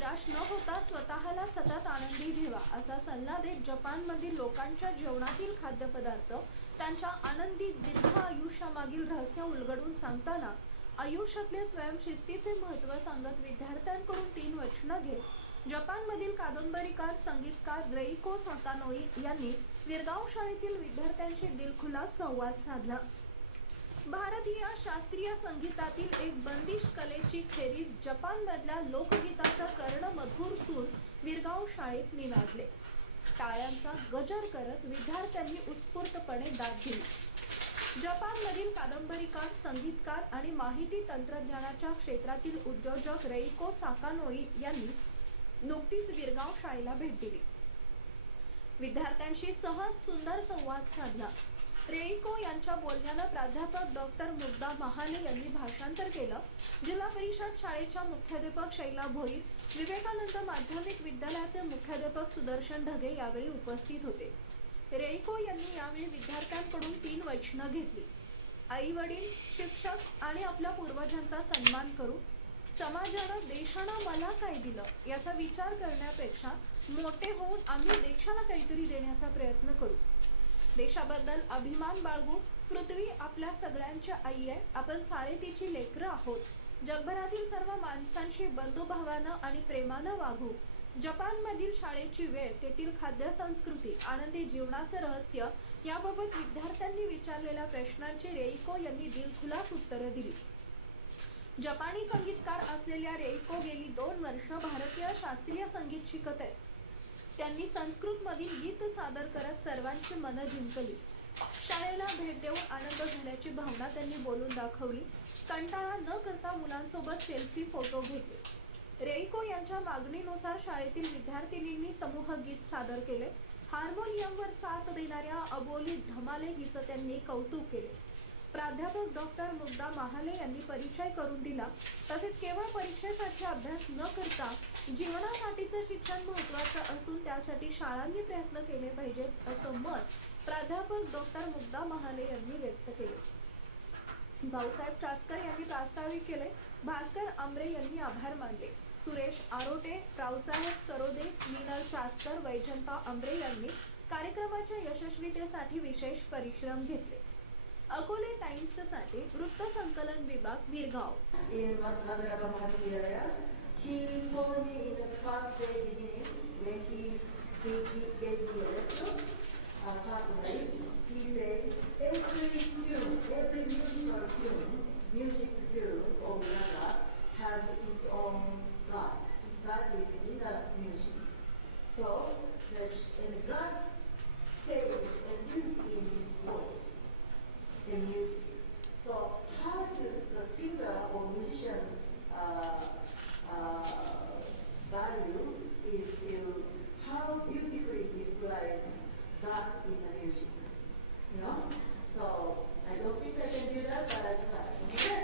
निराश न होता स्वतःला सतत आनंदी ठेवा असा सल्ला देत जपानमधील लोकांच्या जेवणातील खाद्यपदार्थ त्यांच्या आनंदी दीर्घ आयुष्यामागील रहस्य उलगडून सांगताना आयुष्यातले स्वयंशिस्तीचे महत्त्व सांगत विद्यार्थ्यांकडून 3 वचनं घेत जपानमधील कादंबरीकार संगीतकार रेइको साकानोई यांनी विरगाव शाळेतील विद्यार्थ्यांशी दिलखुलास संवाद साधला। भारतीय शास्त्रीय संगीतातील एक बंदिश कलेची खेरीज जपानमधल्या लोकगीताचा कर्णमधुर सूर विरगाव शाळेत निनादले। टाळ्यांचा गजर करत विद्यार्थ्यांनी उत्स्फूर्तपणे दाद दिली। जपानमधील कादंबरीकार संगीतकार आणि माहिती तंत्रज्ञानाच्या क्षेत्रातील उद्योजक रेइको साकानोई यांनी नुकतीच विरगाव शाळेला भेट दिली। विद्यार्थ्यांशी सहज सुंदर संवाद साधला। रेइको यांच्या बोलण्याला प्राध्यापक डॉक्टर मुग्धा महाले यांनी भाषांतर केलं। जिल्हा परिषद शाळेच्या मुख्याध्यापक शैला भोईर, विवेकानंद माध्यमिक विद्यालयाचे मुख्याध्यापक सुदर्शन ढगे यावेळी उपस्थित होते। रेइको यांनी यावेळी विद्यार्थ्यांकडून 3 वचनं घेतली। आई वडील, शिक्षक आणि आपल्या पूर्वजांचा सन्मान करू। समाजानं देशानं मला काय दिलं याचा विचार करण्यापेक्षा मोठे होऊन आम्ही देशाला काहीतरी देण्याचा प्रयत्न करू। देशाबद्दल अभिमान बाळगू। पृथ्वी आपल्या सगळ्यांची आई आहे। आपण सारे तिची लेकरं आहोत। जगभरातील सर्व माणसांशी बंधुभावानं आणि प्रेमानं वागू। जपानमधील शाळेची वेळ, तेथील खाद्य संस्कृती, आनंदी जीवनाचं रहस्य याबाबत विद्यार्थ्यांनी विचारलेल्या प्रश्नांची रेइको यांनी दिलखुलास उत्तरं दिली। जपानी संगीतकार असलेल्या रेइको गेली 2 वर्ष भारतीय शास्त्रीय संगीत शिकत आहेत। त्यांनी संस्कृतमधील गीत सादर करत सर्वांची मनं जिंकली। शाळेला भेट देऊन आनंद झाल्याची भावना त्यांनी बोलून दाखवली। कंटाळा न करता मुलांसोबत सेल्फी फोटो घेतले। रेइको यांच्या मागणीनुसार शाळेतील विद्यार्थिनींनी समूह गीत सादर केले। हार्मोनियमवर साथ देणाऱ्या अबोली धमाले हिचं त्यांनी कौतुक केले। प्राध्यापक डॉक्टर मुग्धा महाले यांनी परिचय करून दिला। तसेच केवळ परीक्षेसाठी अभ्यास न करता जीवनासाठीचं शिक्षण महत्त्वाचं असून त्यासाठी शाळांनी प्रयत्न केले पाहिजेत असं मत प्राध्यापक डॉक्टर मुग्धा महाले यांनी व्यक्त केले। भाऊसाहेब चास्कर यांनी प्रास्ताविक केले। भास्कर आंब्रे यांनी आभार मानले। सुरेश आरोटे, रावसाहेब सरोदे, मीनल चास्कर, वैजंता आंब्रे यांनी कार्यक्रमाच्या यशस्वीतेसाठी विशेष परिश्रम घेतले। अकोले टाइम्ससाठी वृत्त संकलन विभाग Virgaon. In music. So how do the singer or musicians value is to how beautifully display that in the music. You know? So I don't think I can do that, but I try. Okay?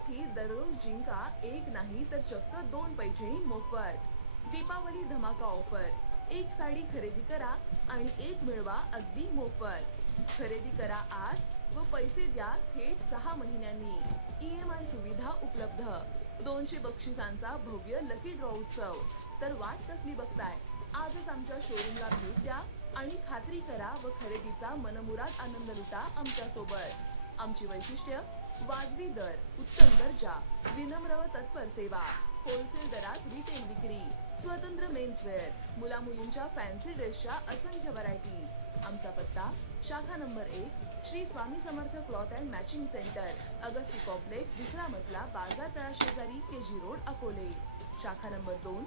साठी दररोज जिंका एक नाही तर चक्क 2 पैठणी मोफत. दीपावली धमाका offer, एक साडी खरेदी करा आणि एक मिळवा अगदी मोफत. खरेदी करा आज व पैसे द्या थेट 6 महिन्यांनी. EMI सुविधा उपलब्ध. 200 बक्षिसांचा भव्य लकी ड्रॉ उत्सव. तर वाट कसली बघताय, आजच आमच्या शोरूमला भेट द्या आणि खात्री करा व खरेदीचा मनमुराद आनंद लुटा आमच्या सोबत. आमची वैशिष्ट्य, वाजवी दर, उत्तम दर्जा, विनम्र व तत्पर सेवा, होलसेल दरात रिटेल विक्री, स्वतंत्र मेन्सवेअर, मुला मुलींच्या फॅन्सी ड्रेसच्या असंख्य व्हरायटीज. आमचा पत्ता, शाखा number 1, Shri Swami Samarth cloth and matching centre, Agasti complex, दुसरा मजला, बाजार तळा शेजारी, KG रोड, अकोले. शाखा नंबर 2,